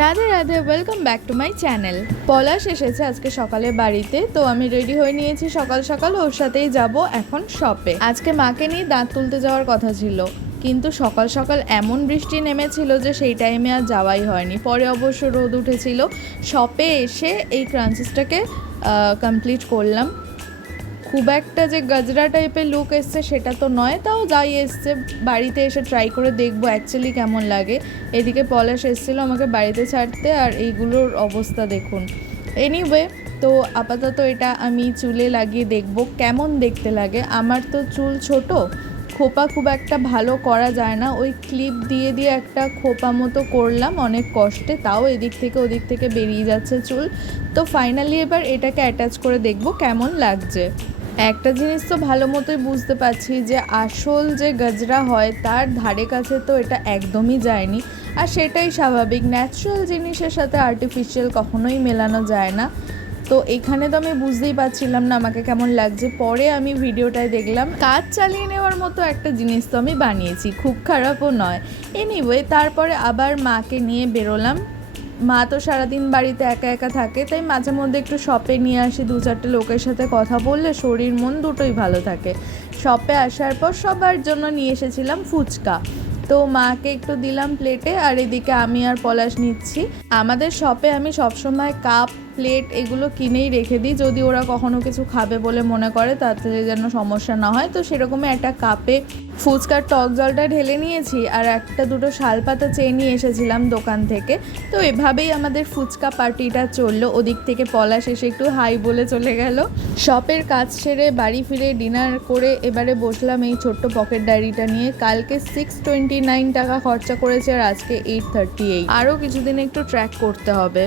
Radhe Radhe, welcome back to my channel. Palash এসেছে আজকে সকালে বাড়িতে, তো আমি রেডি হয়ে নিয়েছি সকাল সকাল। ওর সাথেই যাব এখন শপে। আজকে মাকে নিয়ে দাঁত তুলতে যাওয়ার কথা ছিল, কিন্তু সকাল সকাল এমন বৃষ্টি নেমেছিল যে সেই টাইমে আর যাওয়াই হয়নি। পরে অবশ্য রোদ উঠেছিল। শপে এসে এই ক্রাঞ্চিসটাকে কমপ্লিট করলাম। খুব একটা যে গজরা টাইপের লুক এসছে সেটা তো নয়, তাও যাই এসছে বাড়িতে এসে ট্রাই করে দেখবো অ্যাকচুয়ালি কেমন লাগে। এদিকে পলাশ এসেছিলো আমাকে বাড়িতে ছাড়তে, আর এইগুলোর অবস্থা দেখুন। এনিওয়ে, তো আপাতত এটা আমি চুলে লাগিয়ে দেখব কেমন দেখতে লাগে। আমার তো চুল ছোট, খোপা খুব একটা ভালো করা যায় না। ওই ক্লিপ দিয়ে দিয়ে একটা খোপা মতো করলাম অনেক কষ্টে, তাও এদিক থেকে ওদিক থেকে বেরিয়ে যাচ্ছে চুল। তো ফাইনালি এবার এটাকে অ্যাটাচ করে দেখব কেমন লাগছে। একটা জিনিস তো ভালো মতোই বুঝতে পারছি যে আসল যে গজরা হয় তার ধারে কাছে তো এটা একদমই যায়নি। আর সেটাই স্বাভাবিক, ন্যাচারাল জিনিসের সাথে আর্টিফিশিয়াল কখনোই মেলানো যায় না। তো এখানে তো আমি বুঝতেই পারছিলাম না আমাকে কেমন লাগছে। পরে আমি ভিডিওটায় দেখলাম কাজ চালিয়ে নেওয়ার মতো একটা জিনিস তো আমি বানিয়েছি, খুব খারাপও নয়। এনিওয়ে, তারপরে আবার মাকে নিয়ে বেরোলাম। মা তো সারাদিন বাড়িতে একা একা থাকে, তাই মাঝে মধ্যে একটু শপে নিয়ে আসি। 2-4টে লোকের সাথে কথা বললে শরীর মন দুটোই ভালো থাকে। শপে আসার পর সবার জন্য নিয়ে এসেছিলাম ফুচকা, তো মাকে একটু দিলাম প্লেটে, আর এদিকে আমি আর পলাশ নিচ্ছি। আমাদের শপে আমি সবসময় কাপ প্লেট এগুলো কিনেই রেখে দিই, যদি ওরা কখনো কিছু খাবে বলে মনে করে তাতে যেন সমস্যা না হয়। তো সেরকমই একটা কাপে ফুচকার টক জলটা ঢেলে নিয়েছি, আর 1-2টো শালপাতা চেয়ে নিয়ে এসেছিলাম দোকান থেকে। তো এভাবেই আমাদের ফুচকা পার্টিটা চললো। ওদিক থেকে পলাশ এসে একটু হাই বলে চলে গেল। শপের কাজ সেরে বাড়ি ফিরে ডিনার করে এবারে বসলাম এই ছোট্ট পকেট ডায়েরিটা নিয়ে। কালকে 629 টাকা খরচা করেছে, আর আজকে 838। আরও কিছুদিন একটু ট্র্যাক করতে হবে।